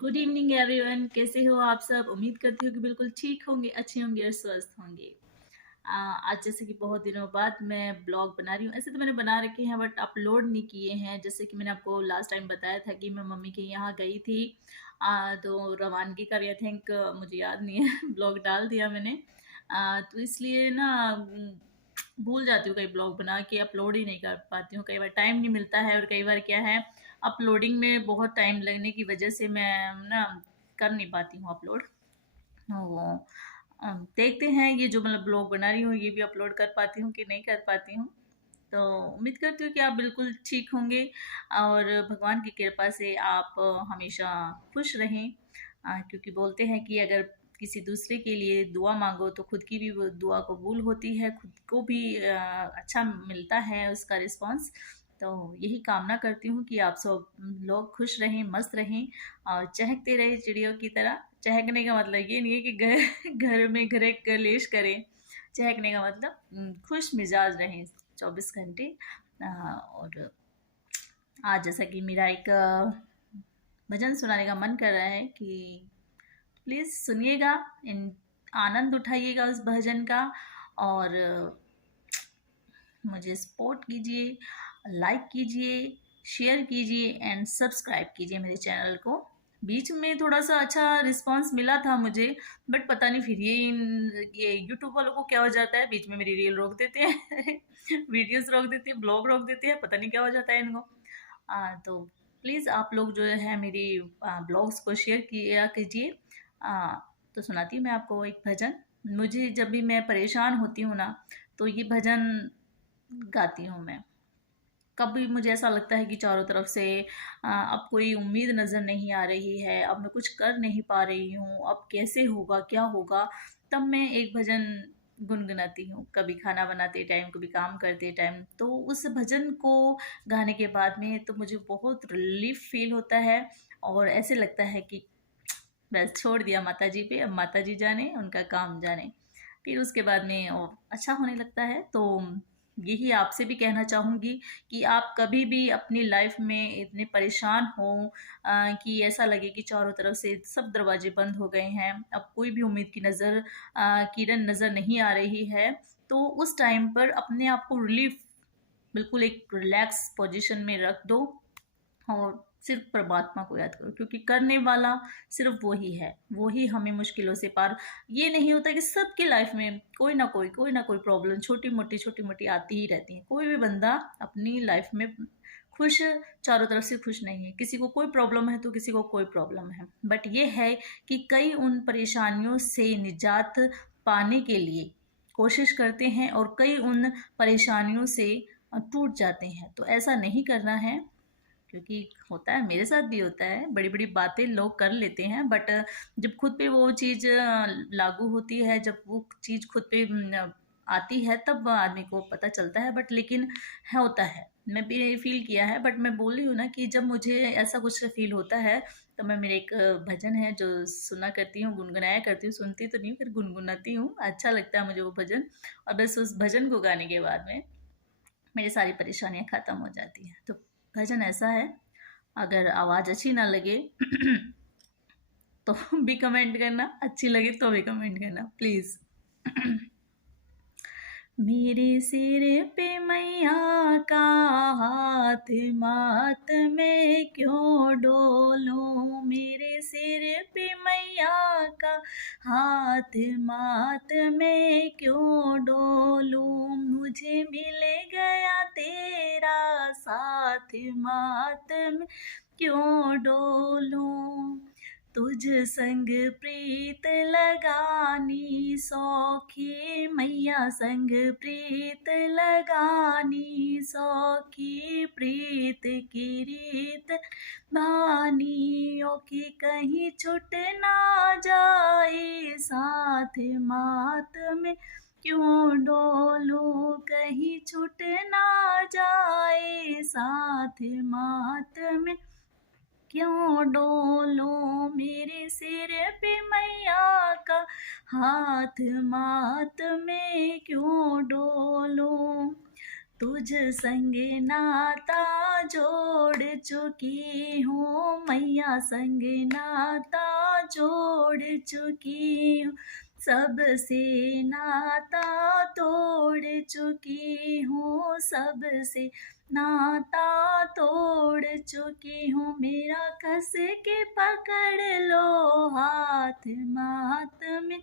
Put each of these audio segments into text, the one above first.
Good evening everyone, कैसे हो आप सब। उम्मीद करती हूँ कि बिल्कुल ठीक होंगे, अच्छे होंगे और स्वस्थ होंगे। आज जैसे कि बहुत दिनों बाद मैं ब्लॉग बना रही हूँ। ऐसे तो मैंने बना रखे हैं बट अपलोड नहीं किए हैं। जैसे कि मैंने आपको लास्ट टाइम बताया था कि मैं मम्मी के यहाँ गई थी। तो रवानगी का आई थिंक मुझे याद नहीं है ब्लॉग डाल दिया मैंने। तो इसलिए ना भूल जाती हूँ, कई ब्लॉग बना के अपलोड ही नहीं कर पाती हूँ। कई बार टाइम नहीं मिलता है और कई बार क्या है, अपलोडिंग में बहुत टाइम लगने की वजह से मैं ना कर नहीं पाती हूँ अपलोड। तो देखते हैं ये जो मतलब ब्लॉग बना रही हूँ ये भी अपलोड कर पाती हूँ कि नहीं कर पाती हूँ। तो उम्मीद करती हूँ कि आप बिल्कुल ठीक होंगे और भगवान की कृपा से आप हमेशा खुश रहें। क्योंकि बोलते हैं कि अगर किसी दूसरे के लिए दुआ मांगो तो खुद की भी वो दुआ कबूल होती है, खुद को भी अच्छा मिलता है उसका रिस्पांस। तो यही कामना करती हूँ कि आप सब लोग खुश रहें, मस्त रहें और चहकते रहे चिड़ियों की तरह। चहकने का मतलब ये नहीं है कि घर घर में घरे कलेश करें। चहकने का मतलब खुश मिजाज रहें 24 घंटे। और आज जैसा कि मेरा एक भजन सुनाने का मन कर रहा है कि प्लीज़ सुनिएगा, इन आनंद उठाइएगा उस भजन का। और मुझे सपोर्ट कीजिए, लाइक कीजिए, शेयर कीजिए एंड सब्सक्राइब कीजिए मेरे चैनल को। बीच में थोड़ा सा अच्छा रिस्पांस मिला था मुझे, बट पता नहीं फिर ये यूट्यूब वालों को क्या हो जाता है, बीच में मेरी रील रोक देते हैं वीडियोस रोक देती है, ब्लॉग रोक देती है, पता नहीं क्या हो जाता है इनको। तो प्लीज़ आप लोग जो है मेरी ब्लॉग्स को शेयर किया कीजिए। तो सुनाती हूँ मैं आपको एक भजन। मुझे जब भी मैं परेशान होती हूँ ना, तो ये भजन गाती हूँ मैं। कभी मुझे ऐसा लगता है कि चारों तरफ से अब कोई उम्मीद नज़र नहीं आ रही है, अब मैं कुछ कर नहीं पा रही हूँ, अब कैसे होगा, क्या होगा, तब मैं एक भजन गुनगुनाती हूँ। कभी खाना बनाते टाइम, कभी काम करते टाइम। तो उस भजन को गाने के बाद में तो मुझे बहुत रिलीफ फील होता है और ऐसे लगता है कि बस छोड़ दिया माता जी पे, अब माता जी जाने, उनका काम जाने। फिर उसके बाद में अच्छा होने लगता है। तो यही आपसे भी कहना चाहूँगी कि आप कभी भी अपनी लाइफ में इतने परेशान हो कि ऐसा लगे कि चारों तरफ से सब दरवाजे बंद हो गए हैं, अब कोई भी उम्मीद की किरण नज़र नहीं आ रही है। तो उस टाइम पर अपने आप को रिलीफ, बिल्कुल एक रिलैक्स पोजीशन में रख दो और सिर्फ परमात्मा को याद करो, क्योंकि करने वाला सिर्फ वही है। वही हमें मुश्किलों से पार। ये नहीं होता कि सबकी लाइफ में कोई ना कोई प्रॉब्लम छोटी मोटी आती ही रहती है। कोई भी बंदा अपनी लाइफ में खुश, चारों तरफ से खुश नहीं है। किसी को कोई प्रॉब्लम है तो किसी को कोई प्रॉब्लम है, बट ये है कि कई उन परेशानियों से निजात पाने के लिए कोशिश करते हैं और कई उन परेशानियों से टूट जाते हैं। तो ऐसा नहीं करना है, क्योंकि होता है, मेरे साथ भी होता है, बड़ी बड़ी बातें लोग कर लेते हैं बट जब खुद पे वो चीज़ लागू होती है, जब वो चीज़ खुद पे आती है, तब आदमी को पता चलता है। बट लेकिन है, होता है, मैं भी फील किया है। बट मैं बोल रही हूँ ना कि जब मुझे ऐसा कुछ फील होता है तो मैं, मेरे एक भजन है जो सुना करती हूँ, गुनगुनाया करती हूँ। सुनती तो नहीं हूँ, फिर गुनगुनाती हूँ, अच्छा लगता है मुझे वो भजन। और बस उस भजन को गाने के बाद में मेरी सारी परेशानियाँ ख़त्म हो जाती हैं। तो भजन ऐसा है, अगर आवाज़ अच्छी ना लगे तो भी कमेंट करना, अच्छी लगे तो भी कमेंट करना प्लीज़। मेरे सिर पे मैया का हाथ, मात में क्यों डोलूं। मेरे सिर पे मैया का हाथ, मात में क्यों डोलूं। मुझे मिल गया तेरा साथ, मात में क्यों डोलूं। तुझ संग प्रीत लगानी सौखी, मैया संग प्रीत लगानी सौखी। प्रीत की रीत भानियों की कहीं छुट ना जाए साथ, मात में क्यों डोलूं। कहीं छुट ना जाए साथ, मात में क्यों डोलूं। मेरे सिर पे मैया का हाथ, मात में क्यों डोलूं। तुझ संग नाता जोड़ चुकी हूँ, मैया संग नाता जोड़ चुकी हूँ, सबसे नाता तोड़ चुकी हूँ, सबसे नाता तोड़ चुकी हूँ। मेरा कस के पकड़ लो हाथ, मात में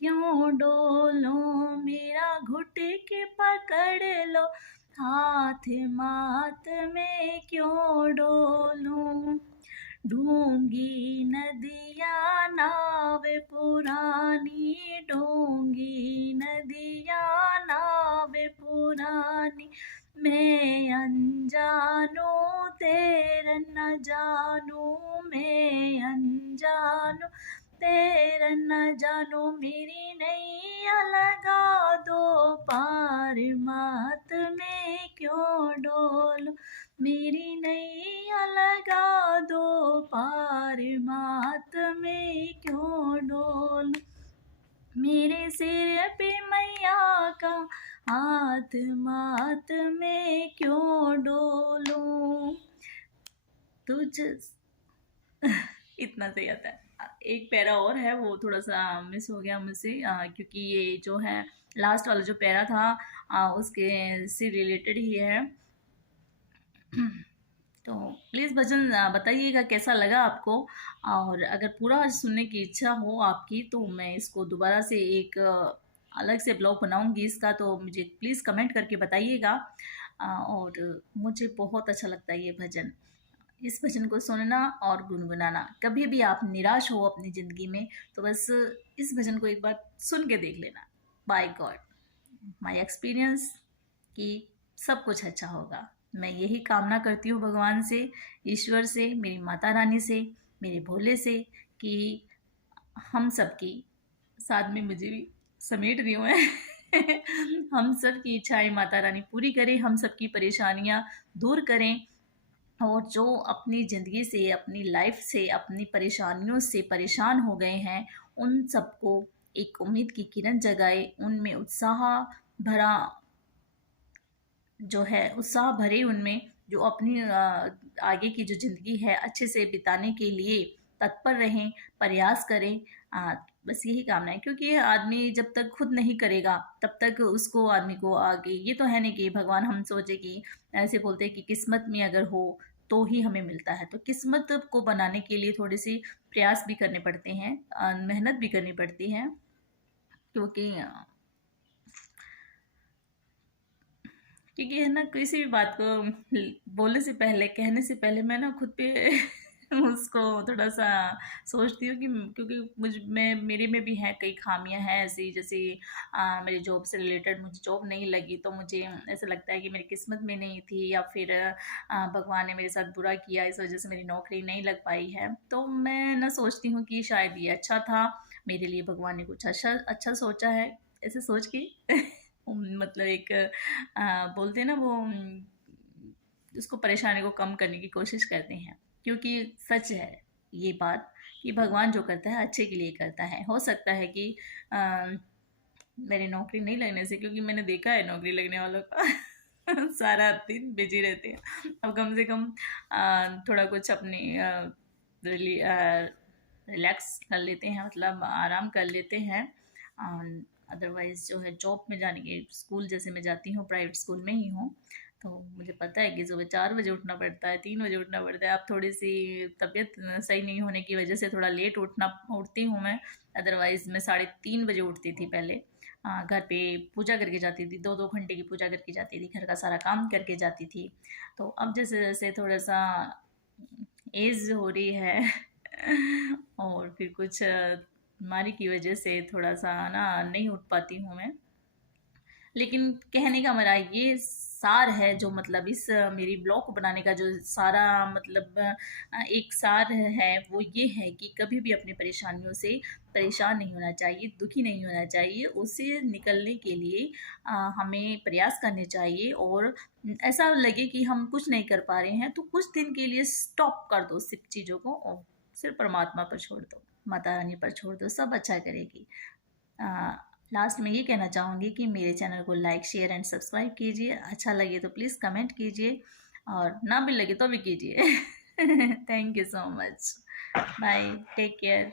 क्यों डोलो, मेरा घुट के पकड़ लो हाथ, मात में क्यों डोलूं। डूंगी नदिया नाव पुरानी, डूंगी नदिया नाव पुरानी, मैं अनजानू तेरा न जानू, मैं अनजानू तेरा न जानू, मेरी नैया लगा दो पार, मात में क्यों डोलो, मेरी नैया लगा दो पार, मात में क्यों डोलो। मेरे सिर पे मैया का हाथ, मात में क्यों डोलूं। तुझ इतना सही आता है। एक पैरा और है, वो थोड़ा सा मिस हो गया मुझसे, क्योंकि ये जो है लास्ट वाला जो पैरा था उसके से रिलेटेड ही है। तो प्लीज़ भजन बताइएगा कैसा लगा आपको, और अगर पूरा सुनने की इच्छा हो आपकी तो मैं इसको दोबारा से एक अलग से ब्लॉग बनाऊंगी इसका, तो मुझे प्लीज़ कमेंट करके बताइएगा। और मुझे बहुत अच्छा लगता है ये भजन, इस भजन को सुनना और गुनगुनाना। कभी भी आप निराश हो अपनी ज़िंदगी में तो बस इस भजन को एक बार सुन के देख लेना। बाय गॉड, माय एक्सपीरियंस कि सब कुछ अच्छा होगा। मैं यही कामना करती हूँ भगवान से, ईश्वर से, मेरी माता रानी से, मेरे भोले से, कि हम सब की, साथ में मुझे भी समेट रही हूँ मैं हम सब की इच्छाएं माता रानी पूरी करें, हम सब की परेशानियाँ दूर करें, और जो अपनी ज़िंदगी से, अपनी लाइफ से, अपनी परेशानियों से परेशान हो गए हैं उन सबको एक उम्मीद की किरण जगाए, उनमें उत्साह भरा जो है, उत्साह भरे उनमें, जो अपनी आगे की जो ज़िंदगी है अच्छे से बिताने के लिए तत्पर रहें, प्रयास करें। बस यही कामना है, क्योंकि आदमी जब तक खुद नहीं करेगा तब तक उसको, आदमी को आगे, ये तो है नहीं कि भगवान हम सोचे कि ऐसे बोलते हैं कि किस्मत में अगर हो तो ही हमें मिलता है, तो किस्मत को बनाने के लिए थोड़ी सी प्रयास भी करने पड़ते हैं, मेहनत भी करनी पड़ती है, क्योंकि क्योंकि है ना, किसी भी बात को बोलने से पहले, कहने से पहले मैं ना खुद पे उसको थोड़ा सा सोचती हूँ कि, क्योंकि मेरे में भी हैं कई खामियां हैं ऐसी, जैसे मेरी जॉब से रिलेटेड मुझे जॉब नहीं लगी तो मुझे ऐसा लगता है कि मेरी किस्मत में नहीं थी, या फिर भगवान ने मेरे साथ बुरा किया, इस वजह से मेरी नौकरी नहीं लग पाई है। तो मैं ना सोचती हूँ कि शायद ये अच्छा था मेरे लिए, भगवान ने कुछ अच्छा अच्छा सोचा है, ऐसे सोच के मतलब एक बोलते हैं ना वो, उसको, परेशानी को कम करने की कोशिश करते हैं, क्योंकि सच है ये बात कि भगवान जो करता है अच्छे के लिए करता है। हो सकता है कि मेरी नौकरी नहीं लगने से, क्योंकि मैंने देखा है नौकरी लगने वालों का सारा दिन बिजी रहते हैं, अब कम से कम थोड़ा कुछ अपनी रिलैक्स कर लेते हैं, मतलब आराम कर लेते हैं। अदरवाइज़ जो है जॉब में जाने के, स्कूल जैसे मैं जाती हूँ, प्राइवेट स्कूल में ही हूँ, तो मुझे पता है कि सुबह 4 बजे उठना पड़ता है, 3 बजे उठना पड़ता है। अब थोड़ी सी तबीयत सही नहीं होने की वजह से थोड़ा लेट उठती हूँ मैं, अदरवाइज़ मैं 3:30 बजे उठती थी पहले। घर पे पूजा करके जाती थी, 2-2 घंटे की पूजा करके जाती थी, घर का सारा काम करके जाती थी। तो अब जैसे जैसे थोड़ा सा एज हो रही है और फिर कुछ बीमारी की वजह से थोड़ा सा ना नहीं उठ पाती हूँ मैं। लेकिन कहने का मेरा ये सार है, जो मतलब इस मेरी ब्लॉग को बनाने का जो सारा मतलब एक सार है, वो ये है कि कभी भी अपनी परेशानियों से परेशान नहीं होना चाहिए, दुखी नहीं होना चाहिए, उससे निकलने के लिए हमें प्रयास करने चाहिए। और ऐसा लगे कि हम कुछ नहीं कर पा रहे हैं तो कुछ दिन के लिए स्टॉप कर दो सिर्फ चीज़ों को, और सिर्फ परमात्मा पर छोड़ दो, माता रानी पर छोड़ दो, सब अच्छा करेगी। लास्ट में ये कहना चाहूँगी कि मेरे चैनल को लाइक, शेयर एंड सब्सक्राइब कीजिए, अच्छा लगे तो प्लीज़ कमेंट कीजिए। और ना भी लगे तो भी कीजिए। Thank you so much. Bye, take care.